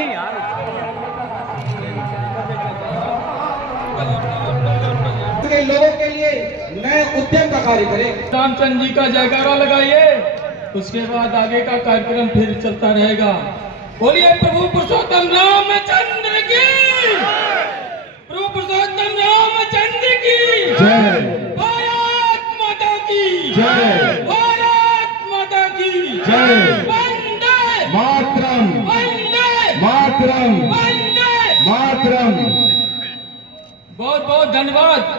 नहीं यार। के लोगों के लिए नए उद्यम का कार्य करें। रामचंद्र जी का जयकारा लगाइए, उसके बाद आगे का कार्यक्रम फिर चलता रहेगा। बोलिए प्रभु पुरुषोत्तम रामचंद्र की, प्रभु पुरुषोत्तम रामचंद्र की जय। भारत माता की जय। भारत माता की जय। वंदे मातरम। वंदे मातरम। वंदे। मातरम। बहुत बहुत धन्यवाद।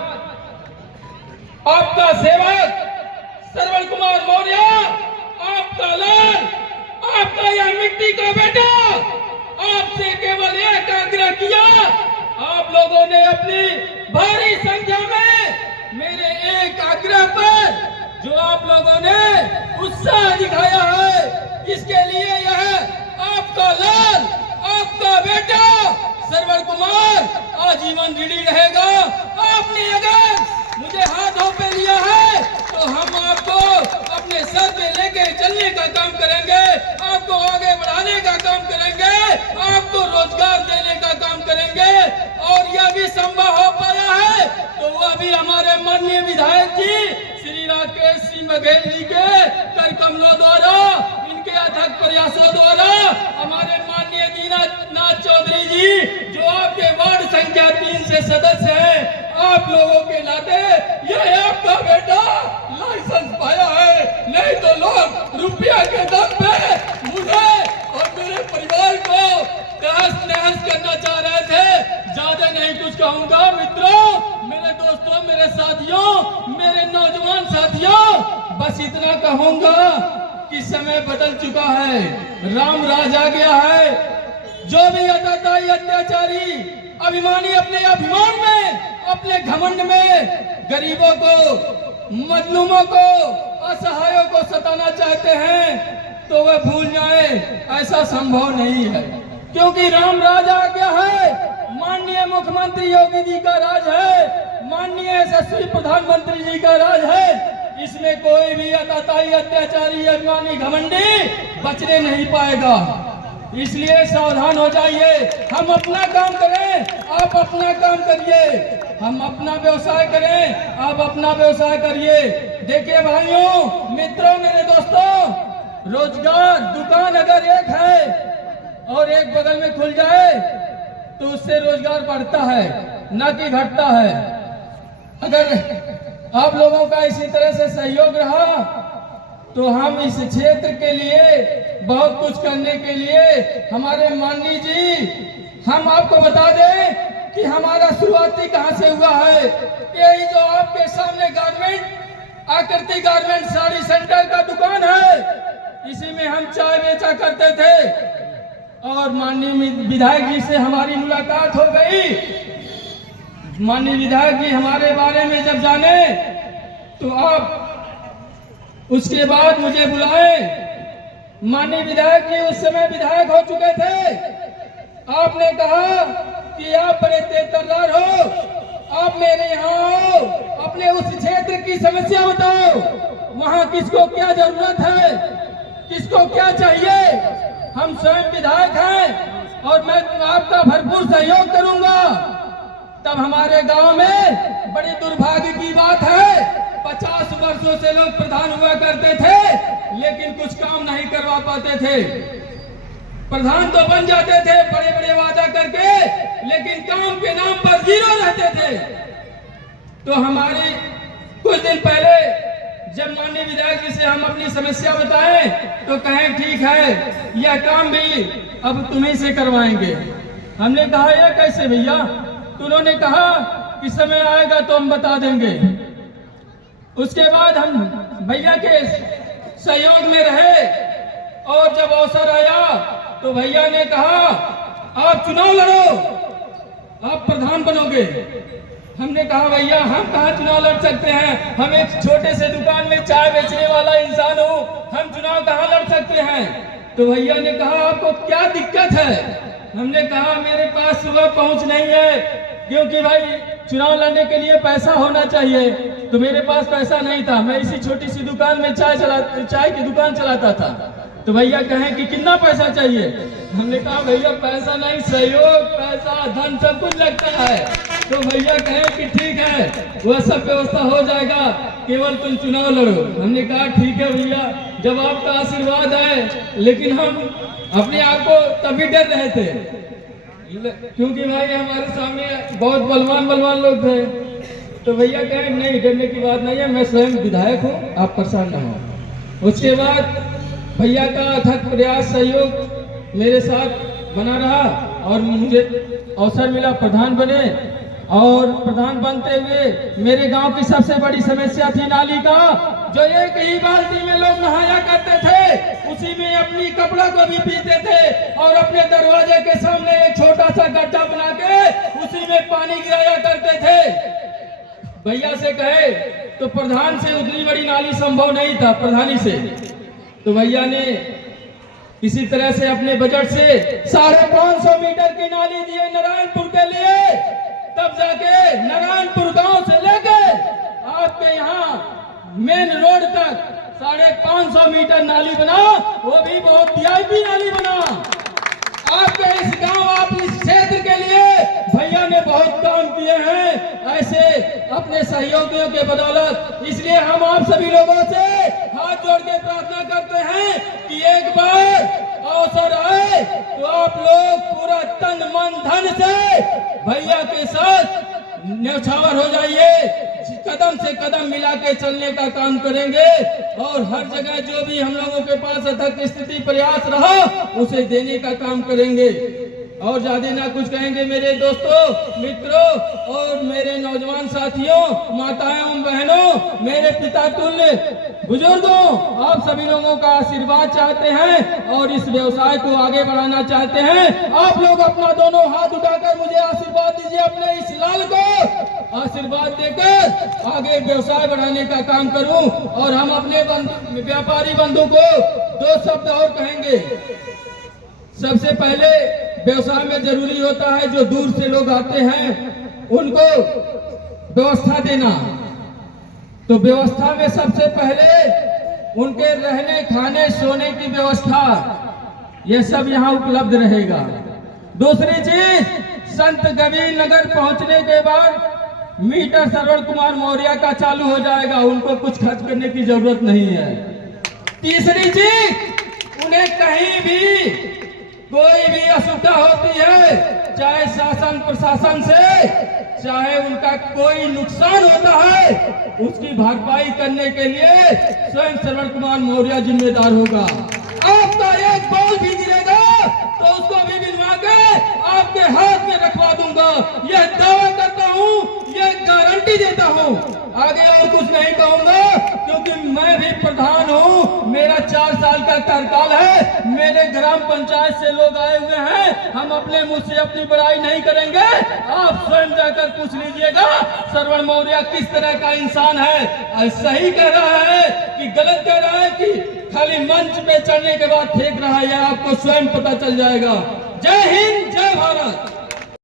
आपका सेवक श्रवण कुमार मौर्य, आपका लाल, आपका यह मिट्टी का बेटा, आपसे केवल एक आग्रह किया। आप लोगों ने अपनी भारी संख्या में मेरे एक आग्रह पर जो आप लोगों ने उत्साह दिखाया है, इसके लिए यह आपका लाल, आपका बेटा श्रवण कुमार आजीवन ऋणी रहेगा। आपने अगर मुझे हाथों पे लिया है तो हम आपको अपने सर पे लेके चलने का काम करेंगे, आपको आगे बढ़ाने का काम करेंगे, आपको रोजगार देने का काम करेंगे। और यह भी संभव हो पाया है तो वह भी हमारे माननीय विधायक जी श्री राकेश सिंह बघेल जी के कर कमलों द्वारा, इनके अथक प्रयासों द्वारा, हमारे माननीय दीनानाथ चौधरी जी जो आपके वार्ड संख्या 3 से सदस्य हैं, आप लोगों के नाते यह आपका बेटा लाइसेंस पाया है। नहीं तो लोग रुपया के दम पे मुझे और मेरे परिवार को तहस नहस करना चाह रहे थे। ज्यादा नहीं कुछ कहूंगा मित्रों, मेरे दोस्तों, मेरे साथियों, मेरे नौजवान साथियों, बस इतना कहूंगा कि समय बदल चुका है, राम राज आ गया है। जो भी अत्याचारी अत्याचारी अभिमानी अपने अभिमान में, अपने घमंड में गरीबों को, मजलूमों को, असहायों को सताना चाहते हैं तो वह भूल जाए, ऐसा संभव नहीं है। क्योंकि राम राज आ गया है, माननीय मुख्यमंत्री योगी जी का राज है, माननीय यशस्वी प्रधानमंत्री जी का राज है। इसमें कोई भी अत्याचारी अत्याचारी अभिमानी घमंडी बचने नहीं पाएगा। इसलिए सावधान हो जाइए। हम अपना काम करें, आप अपना काम करिए। हम अपना व्यवसाय करें, आप अपना व्यवसाय करिए। देखिए भाइयों, मित्रों, मेरे दोस्तों, रोजगार दुकान अगर एक है और एक बगल में खुल जाए तो उससे रोजगार बढ़ता है, न कि घटता है। अगर आप लोगों का इसी तरह से सहयोग रहा तो हम इस क्षेत्र के लिए बहुत कुछ करने के लिए, हमारे माननीय जी, हम आपको बता दें कि हमारा शुरुआती कहां से हुआ है। यही जो आपके सामने गारमेंट, आकृति गारमेंट साड़ी सेंटर का दुकान है, इसी में हम चाय बेचा करते थे। और माननीय विधायक जी से हमारी मुलाकात हो गई। माननीय विधायक जी हमारे बारे में जब जाने तो आप उसके बाद मुझे बुलाए। माननीय विधायक जी उस समय विधायक हो चुके थे। आपने कहा कि आप बड़े तेजतर्रार हो, आप मेरे यहाँ आओ, अपने उस क्षेत्र की समस्या बताओ, वहाँ किसको क्या जरूरत है, किसको क्या चाहिए। हम स्वयं विधायक हैं और मैं आपका भरपूर सहयोग करूंगा। तब हमारे गांव में बड़ी दुर्भाग्य की बात है, 50 वर्षों से लोग प्रधान हुआ करते थे लेकिन कुछ काम नहीं करवा पाते थे। प्रधान तो बन जाते थे बड़े बड़े वादा करके, लेकिन काम के नाम पर जीरो रहते थे। तो हमारे कुछ दिन पहले जब माननीय विधायक जी से हम अपनी समस्या बताएं तो कहें ठीक है, यह काम भी अब तुम्हीं से करवाएंगे। हमने कहा यह कैसे भैया? तो उन्होंने कहा कि समय आएगा तो हम बता देंगे। उसके बाद हम भैया के सहयोग में रहे और जब अवसर आया तो भैया ने कहा आप चुनाव लड़ो, आप प्रधान बनोगे। हमने कहा भैया हम कहाँ चुनाव लड़ सकते हैं, हम एक छोटे से दुकान में चाय बेचने वाला इंसान हूँ, हम चुनाव कहाँ लड़ सकते हैं। तो भैया ने कहा आपको क्या दिक्कत है? हमने कहा मेरे पास सुबह पहुँच नहीं है, क्योंकि भाई चुनाव लड़ने के लिए पैसा होना चाहिए, तो मेरे पास पैसा नहीं था। मैं इसी छोटी सी दुकान में चाय की दुकान चलाता था। तो भैया कहें कि कितना पैसा चाहिए। हमने कहा भैया पैसा नहीं, सहयोग, पैसा, धन सब कुछ लगता है। तो भैया कहे कि ठीक है, वह सब व्यवस्था हो जाएगा, केवल तुम चुनाव लड़ो। हमने कहा ठीक है भैया, जब आपका आशीर्वाद है। लेकिन हम अपने आप को तभी डर रहे थे क्योंकि भाई हमारे सामने बहुत बलवान लोग थे। तो भैया कहे नहीं, डरने की बात नहीं है, मैं स्वयं विधायक हूँ, आप परेशान न हो। उसके बाद भैया का अथक प्रयास, सहयोग मेरे साथ बना रहा और मुझे अवसर मिला प्रधान बने। और प्रधान बनते हुए मेरे गांव की सबसे बड़ी समस्या थी नाली का, जो एक ही बाल्टी में लोग नहाया करते थे, उसी में अपनी कपड़ा को भी पीते थे और अपने दरवाजे के सामने एक छोटा सा गड्ढा बना के उसी में पानी गिराया करते थे। भैया से कहे तो प्रधान से उतनी बड़ी नाली संभव नहीं था, प्रधानी से। तो भैया ने इसी तरह से अपने बजट से 550 मीटर की नाली दिए नारायणपुर के लिए। तब जाके नारायणपुर गांव से लेके आपके यहाँ मेन रोड तक 550 मीटर नाली बना, वो भी बहुत वीआईपी नाली बना। आपके इस गांव, आप इस क्षेत्र के लिए भैया ने बहुत काम किए हैं ऐसे अपने सहयोगियों के बदौलत। इसलिए हम आप सभी लोगों से हाथ जोड़ के प्रार्थना करते हैं कि एक बार अवसर आए तो आप लोग पूरा तन मन धन से भैया के साथ न्यौछावर हो जाइए, कदम से कदम मिला के चलने का काम करेंगे और हर जगह जो भी हम लोगों के पास अथक स्थिति प्रयास रहा उसे देने का काम करेंगे। और ज्यादा ना कुछ कहेंगे मेरे दोस्तों, मित्रों और मेरे नौजवान साथियों, माताओं, बहनों, मेरे पिता तुल्य बुजुर्गों, आप सभी लोगों का आशीर्वाद चाहते हैं और इस व्यवसाय को आगे बढ़ाना चाहते हैं। आप लोग अपना दोनों हाथ उठाकर मुझे आशीर्वाद दीजिए, अपने इस लाल को आशीर्वाद देकर आगे व्यवसाय बढ़ाने का काम करूं। और हम अपने व्यापारी बंधु को 2 शब्द और कहेंगे। सबसे पहले व्यवसाय में जरूरी होता है जो दूर से लोग आते हैं उनको व्यवस्था देना। तो व्यवस्था में सबसे पहले उनके रहने, खाने, सोने की व्यवस्था, ये सब यहाँ उपलब्ध रहेगा। दूसरी चीज, संत कबीर नगर पहुंचने के बाद मीटर श्रवण कुमार मौर्य का चालू हो जाएगा, उनको कुछ खर्च करने की जरूरत नहीं है। तीसरी चीज, उन्हें कहीं भी कोई भी असुविधा होती है, चाहे शासन प्रशासन से, चाहे उनका कोई नुकसान होता है, उसकी भरपाई करने के लिए स्वयं श्रवण कुमार मौर्य जिम्मेदार होगा। आपका एक बॉल भी गिरेगा तो उसको भी मिलवा के आपके हाथ में रखवा दूंगा। यह दावा करता हूँ, यह गारंटी देता हूँ। आगे और कुछ नहीं कहूंगा क्योंकि मैं भी प्रधान हूँ, मेरा 4 साल का कार्यकाल है, मेरे ग्राम पंचायत से लोग आए हुए हैं। हम अपने मुंह से अपनी बड़ाई नहीं करेंगे, आप स्वयं जाकर पूछ लीजिएगा श्रवण मौर्य किस तरह का इंसान है। सही कह रहा है कि गलत कह रहा है कि खाली मंच पे चढ़ने के बाद फेंक रहा है, यह आपको स्वयं पता चल जाएगा। जय हिंद, जय भारत।